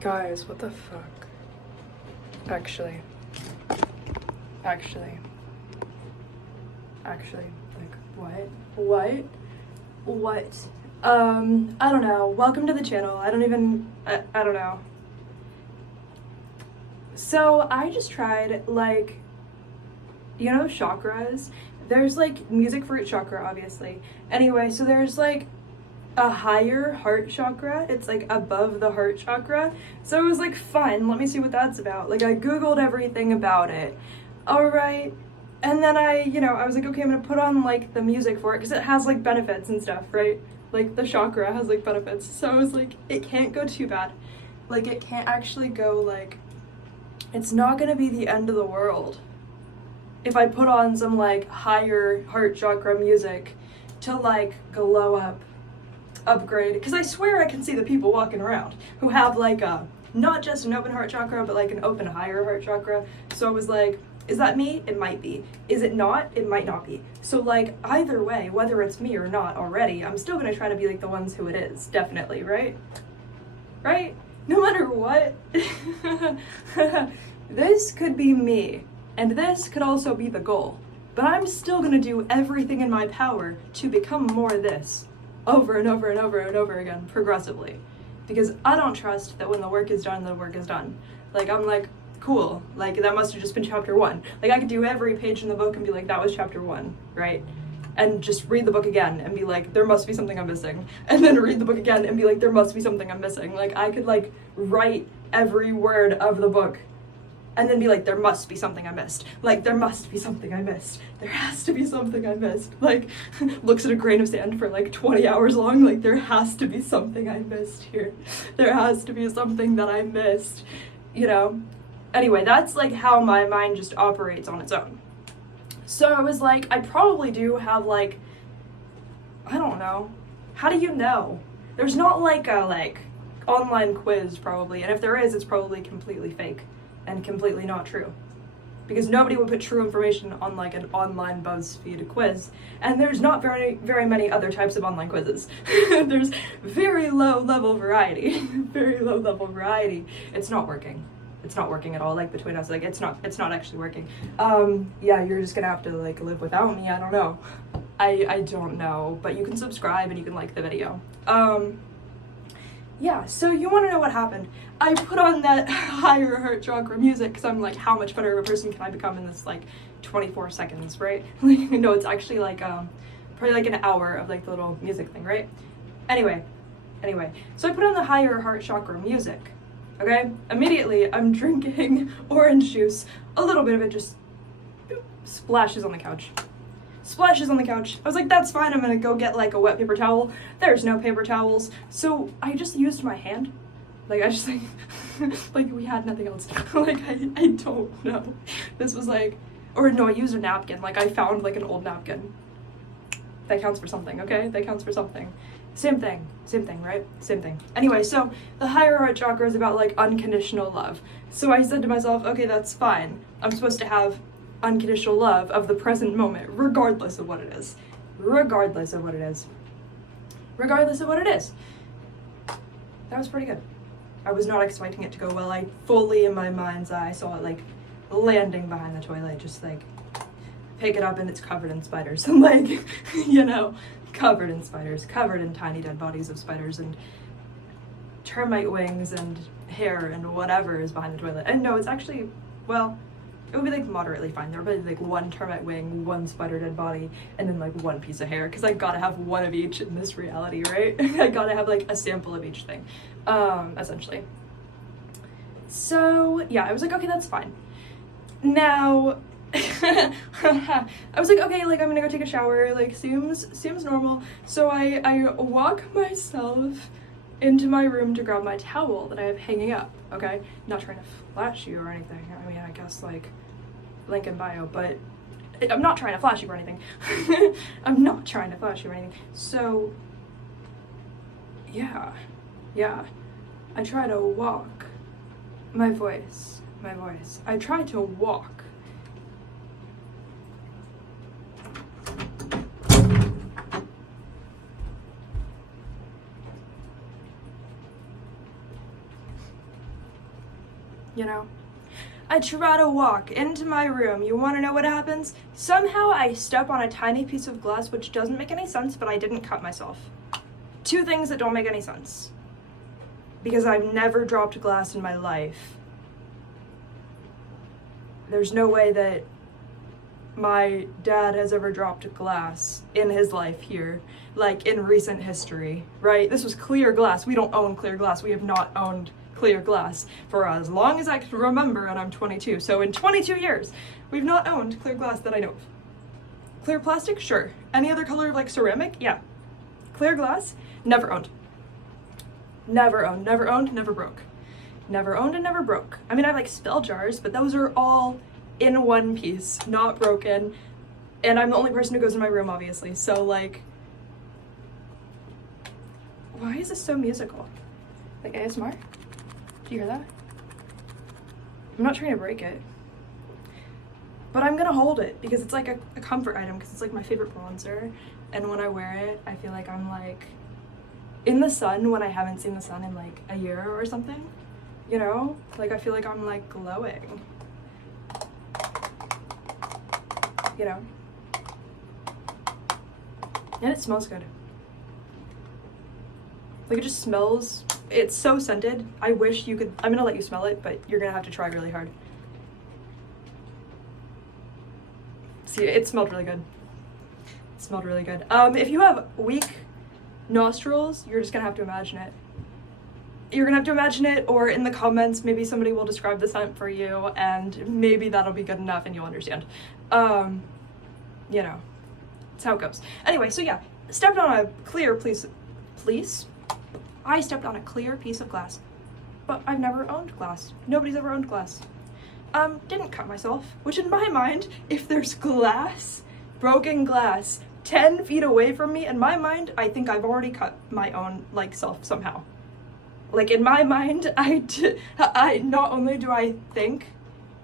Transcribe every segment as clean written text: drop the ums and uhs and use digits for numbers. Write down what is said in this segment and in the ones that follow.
Guys, what the fuck? Actually, like, what? I don't know. Welcome to the channel. I don't know. So, I just tried, like, you know chakras? There's, like, music for each chakra, obviously. Anyway, so there's, like, a higher heart chakra. It's like above the heart chakra. So it was like fun. Let me see what that's about. Like I googled everything about it. All right. And then I was like, okay, I'm gonna put on like the music for it because it has like benefits and stuff, right? Like the chakra has like benefits. So I was like, it can't go too bad. Like it can't actually go like, it's not gonna be the end of the world if I put on some like higher heart chakra music to like glow up, upgrade, because I swear I can see the people walking around who have like a not just an open heart chakra but like an open higher heart chakra. So I was like, is that me? It might be. Is it not? It might not be. So like either way, whether it's me or not already, I'm still gonna try to be like the ones who it is, definitely, right? No matter what. This could be me, and this could also be the goal, but I'm still gonna do everything in my power to become more this over and over and over and over again, progressively. Because I don't trust that when the work is done, the work is done. Like, I'm like, cool, like, that must have just been chapter 1. Like, I could do every page in the book and be like, that was chapter 1, right? And just read the book again and be like, there must be something I'm missing. And then read the book again and be like, there must be something I'm missing. Like, I could, like, write every word of the book and then be like, there must be something I missed. Like, there must be something I missed. There has to be something I missed. Like, looks at a grain of sand for like 20 hours long, like, there has to be something I missed here. There has to be something that I missed, you know? Anyway, that's like how my mind just operates on its own. So I was like, I probably do have like, I don't know. How do you know? There's not like a like online quiz probably, and if there is, it's probably completely fake and completely not true, because nobody would put true information on like an online BuzzFeed quiz, and there's not very many other types of online quizzes. There's very low level variety. It's not working at all. Like, between us, like, it's not actually working. Yeah, you're just gonna have to like live without me. I don't know. I don't know, but you can subscribe and you can like the video. Yeah, so you want to know what happened? I put on that higher heart chakra music because I'm like, how much better of a person can I become in this like 24 seconds, right? No, it's actually like probably like an hour of like the little music thing, right? Anyway, so I put on the higher heart chakra music, okay? Immediately, I'm drinking orange juice. A little bit of it just splashes on the couch. I was like, that's fine, I'm gonna go get like a wet paper towel. There's no paper towels. So I just used my hand. Like, I just like, like we had nothing else. Like, I don't know. This was like, or no, I used a napkin. Like, I found like an old napkin. That counts for something, okay? That counts for something. Same thing, right? Same thing. Anyway, so the higher heart chakra is about like unconditional love. So I said to myself, okay, that's fine. I'm supposed to have unconditional love of the present moment, regardless of what it is. That was pretty good. I was not expecting it to go well. I fully, in my mind's eye, saw it like landing behind the toilet, just like pick it up and it's covered in spiders. And like, you know, covered in spiders, covered in tiny dead bodies of spiders and termite wings and hair and whatever is behind the toilet. And no, it's actually, well, it would be like moderately fine. There would be like one termite wing, one spider dead body, and then like one piece of hair, because I gotta have one of each in this reality, right? I gotta have like a sample of each thing, essentially. So yeah, I was like, okay, that's fine. Now, I was like, okay, like I'm gonna go take a shower, like seems normal. So I walk myself into my room to grab my towel that I have hanging up, okay? Not trying to flash you or anything. I mean, I guess like link in bio, but I'm not trying to flash you or anything. So yeah. I try to walk. My voice. I try to walk. you know? I try to walk into my room. You want to know what happens? Somehow I step on a tiny piece of glass, which doesn't make any sense, but I didn't cut myself. Two things that don't make any sense. Because I've never dropped glass in my life. There's no way that my dad has ever dropped glass in his life here, like in recent history, right? This was clear glass. We don't own clear glass. We have not owned clear glass for as long as I can remember, and I'm 22. So in 22 years, we've not owned clear glass that I know of. Clear plastic? Sure. Any other color like ceramic? Yeah. Clear glass? Never owned. Never owned, never owned, never broke. Never owned and never broke. I mean, I have like spell jars, but those are all in one piece, not broken. And I'm the only person who goes in my room, obviously. So like, why is this so musical? Like ASMR? Do you hear that? I'm not trying to break it. But I'm gonna hold it because it's like a comfort item, because it's like my favorite bronzer. And when I wear it, I feel like I'm like in the sun when I haven't seen the sun in like a year or something. You know? Like I feel like I'm like glowing. You know? And it smells good. Like it just smells, it's so scented. I wish you could, I'm gonna let you smell it, but you're gonna have to try really hard. See, it smelled really good. It smelled really good. If you have weak nostrils, you're just gonna have to imagine it. You're gonna have to imagine it, or in the comments, maybe somebody will describe the scent for you, and maybe that'll be good enough and you'll understand. You know, it's how it goes. Anyway, so yeah, stepped on a clear piece. I stepped on a clear piece of glass, but I've never owned glass. Nobody's ever owned glass. Didn't cut myself, which in my mind, if there's glass, broken glass, 10 feet away from me, in my mind, I think I've already cut my own, like, self somehow. Like, in my mind, I not only do I think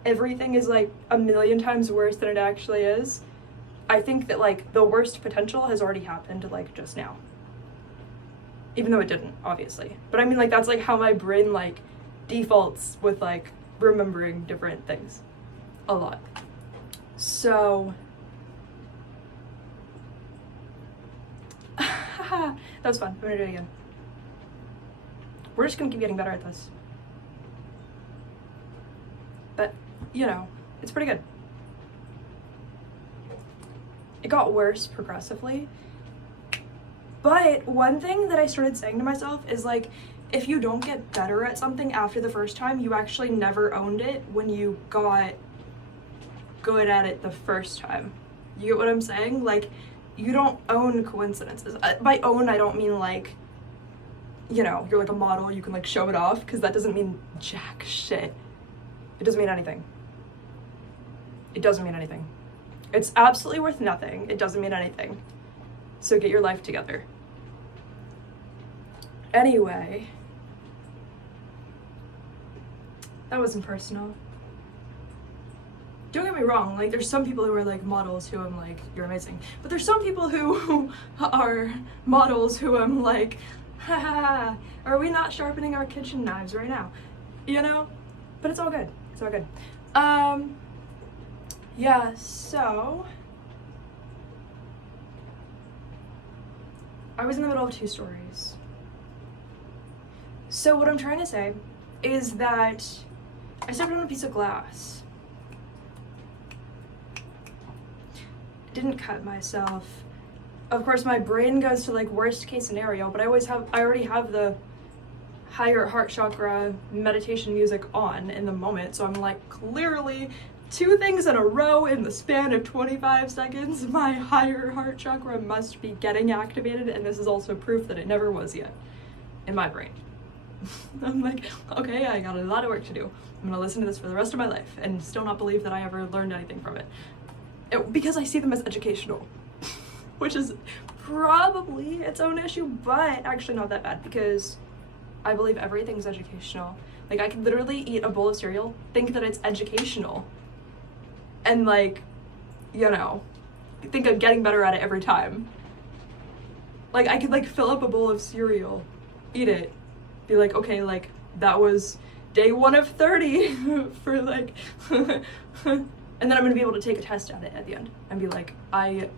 everything is, like, a million times worse than it actually is, I think that, like, the worst potential has already happened, like, just now. Even though it didn't, obviously. But I mean, like, that's, like, how my brain, like, defaults with, like, remembering different things. A lot. So... that was fun. I'm gonna do it again. We're just gonna keep getting better at this. But, you know, it's pretty good. It got worse progressively. But one thing that I started saying to myself is like, if you don't get better at something after the first time, you actually never owned it when you got good at it the first time. You get what I'm saying? Like, you don't own coincidences. By own, I don't mean like, you know, you're like a model, you can like show it off, because that doesn't mean jack shit. It doesn't mean anything. It doesn't mean anything. It's absolutely worth nothing. It doesn't mean anything. So get your life together. Anyway, that wasn't personal. Don't get me wrong, like there's some people who are like models who I'm like, you're amazing. But there's some people who are models who I'm like, haha, are we not sharpening our kitchen knives right now? You know? But it's all good. It's all good. Yeah, so I was in the middle of two stories. So what I'm trying to say is that I stepped on a piece of glass. Didn't cut myself. Of course, my brain goes to like worst case scenario, but I already have the higher heart chakra meditation music on in the moment. So I'm like, clearly two things in a row in the span of 25 seconds, my higher heart chakra must be getting activated, and this is also proof that it never was yet in my brain. I'm like, okay, I got a lot of work to do. I'm gonna listen to this for the rest of my life and still not believe that I ever learned anything from it. Because I see them as educational, which is probably its own issue, but actually not that bad, because I believe everything's educational. Like, I could literally eat a bowl of cereal, think that it's educational, and like, you know, think I'm getting better at it every time. Like, I could like fill up a bowl of cereal, eat it, be like, okay, like that was day 1 of 30 for like, and then I'm gonna be able to take a test at it at the end and be like, I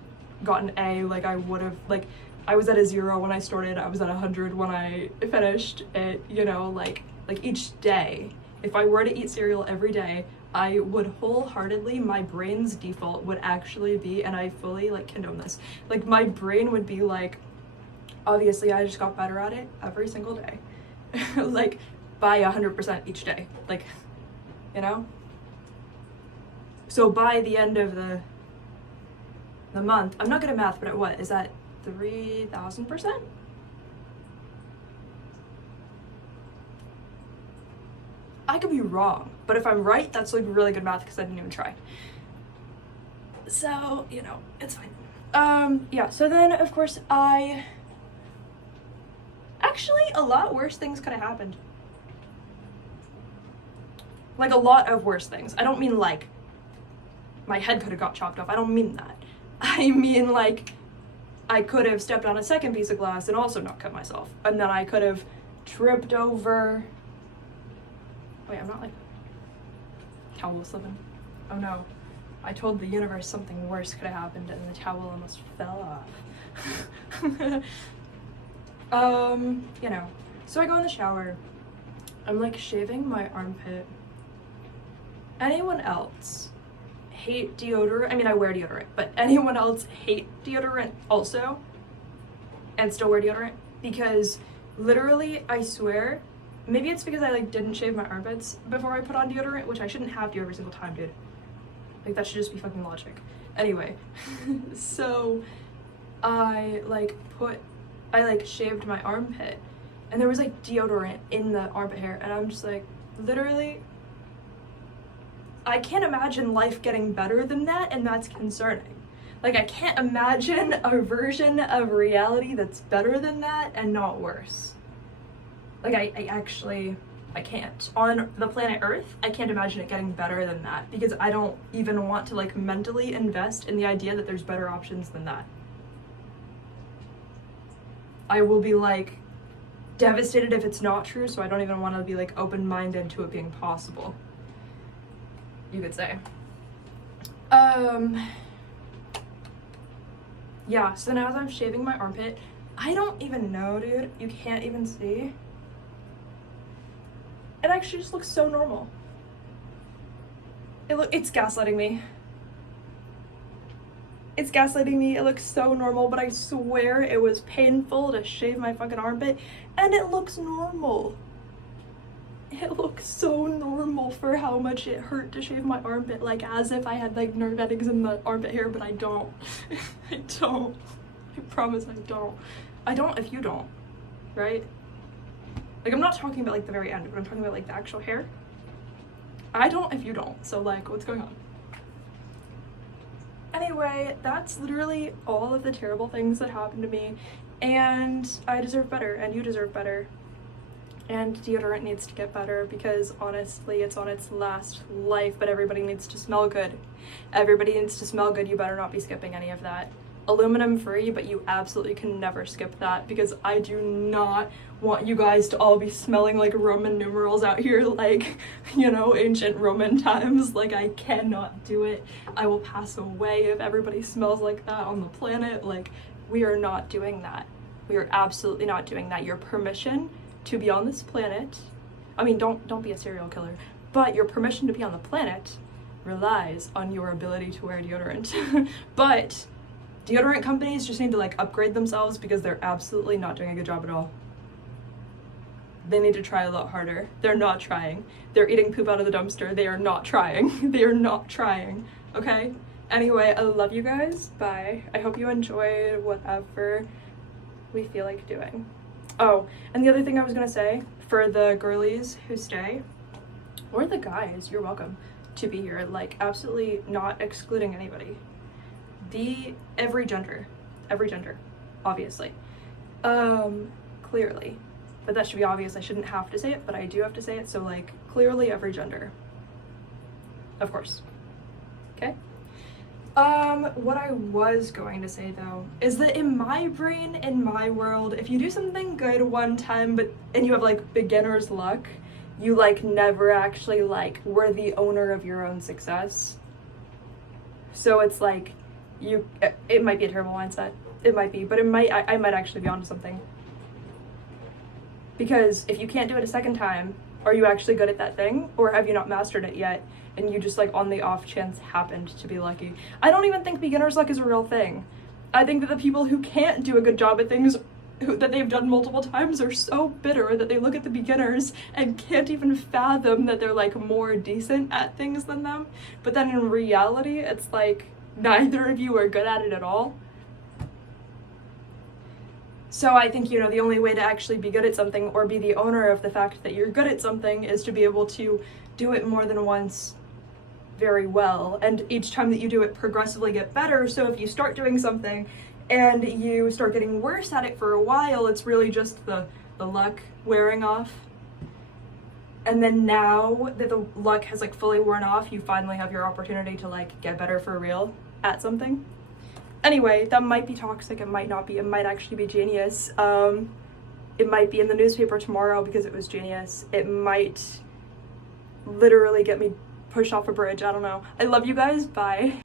got an A, like I would have, like I was at a 0 when I started, I was at 100 when I finished it, you know, like each day, if I were to eat cereal every day, I would wholeheartedly, my brain's default would actually be, and I fully like condone this, like my brain would be like, obviously I just got better at it every single day, like by 100% each day, like, you know? So by the end of the month, I'm not good at math, but at what, is that 3,000%? I could be wrong, but if I'm right, that's like really good math because I didn't even try. So, you know, it's fine. Yeah, so then of course actually a lot worse things could have happened. Like a lot of worse things. I don't mean like my head could have got chopped off. I don't mean that. I mean like I could have stepped on a second piece of glass and also not cut myself. And then I could have tripped over. Wait, I'm not like towel slipping. Oh no. I told the universe something worse could have happened and the towel almost fell off. You know. So I go in the shower. I'm like shaving my armpit. Anyone else hate deodorant? I mean, I wear deodorant, but anyone else hate deodorant also and still wear deodorant? Because literally, I swear, maybe it's because I like didn't shave my armpits before I put on deodorant, which I shouldn't have to every single time, dude. Like that should just be fucking logic. Anyway, so I shaved my armpit and there was like deodorant in the armpit hair and I'm just like, literally, I can't imagine life getting better than that, and that's concerning. Like, I can't imagine a version of reality that's better than that and not worse. Like, I can't. On the planet Earth, I can't imagine it getting better than that because I don't even want to, like, mentally invest in the idea that there's better options than that. I will be, like, devastated if it's not true, so I don't even want to be, like, open-minded to it being possible. You could say. Yeah, so now as I'm shaving my armpit, I don't even know, dude. You can't even see. It actually just looks so normal. It's gaslighting me. It's gaslighting me. It looks so normal, but I swear it was painful to shave my fucking armpit, and it looks normal. It looks so normal for how much it hurt to shave my armpit, like as if I had like nerve endings in the armpit hair, but I don't. I don't. I promise I don't. I don't if you don't, right? Like I'm not talking about like the very end, but I'm talking about like the actual hair. I don't if you don't, so like what's going on? Anyway, that's literally all of the terrible things that happened to me, and I deserve better, and you deserve better. And deodorant needs to get better because honestly it's on its last life, but everybody needs to smell good. Everybody needs to smell good. You better not be skipping any of that. Aluminum free, but you absolutely can never skip that because I do not want you guys to all be smelling like Roman numerals out here, like, you know, ancient Roman times. Like, I cannot do it. I will pass away if everybody smells like that on the planet. Like, we are not doing that. We are absolutely not doing that. Your permission to be on this planet, I mean, don't be a serial killer, but your permission to be on the planet relies on your ability to wear deodorant. But deodorant companies just need to like upgrade themselves because they're absolutely not doing a good job at all. They need to try a lot harder. They're not trying. They're eating poop out of the dumpster. They are not trying. They are not trying, okay? Anyway, I love you guys. Bye. I hope you enjoyed whatever we feel like doing. Oh, and the other thing I was gonna say, for the girlies who stay, or the guys, you're welcome to be here, like absolutely not excluding anybody. Every gender, obviously. Clearly. But that should be obvious, I shouldn't have to say it, but I do have to say it, so like, clearly every gender. Of course. Okay? What I was going to say though, is that in my brain, in my world, if you do something good one time, and you have like beginner's luck, you like never actually like were the owner of your own success. So it's like it might be a terrible mindset. It might be, but I might actually be onto something. Because if you can't do it a second time, are you actually good at that thing? Or have you not mastered it yet? And you just like on the off chance happened to be lucky. I don't even think beginner's luck is a real thing. I think that the people who can't do a good job at things that they've done multiple times are so bitter that they look at the beginners and can't even fathom that they're like more decent at things than them. But then in reality, it's like neither of you are good at it at all. So I think, you know, the only way to actually be good at something or be the owner of the fact that you're good at something is to be able to do it more than once very well. And each time that you do it, progressively get better. So if you start doing something and you start getting worse at it for a while, it's really just the luck wearing off. And then now that the luck has like fully worn off, you finally have your opportunity to like get better for real at something. Anyway, that might be toxic, it might not be, it might actually be genius. It might be in the newspaper tomorrow because it was genius. It might literally get me pushed off a bridge, I don't know. I love you guys, bye.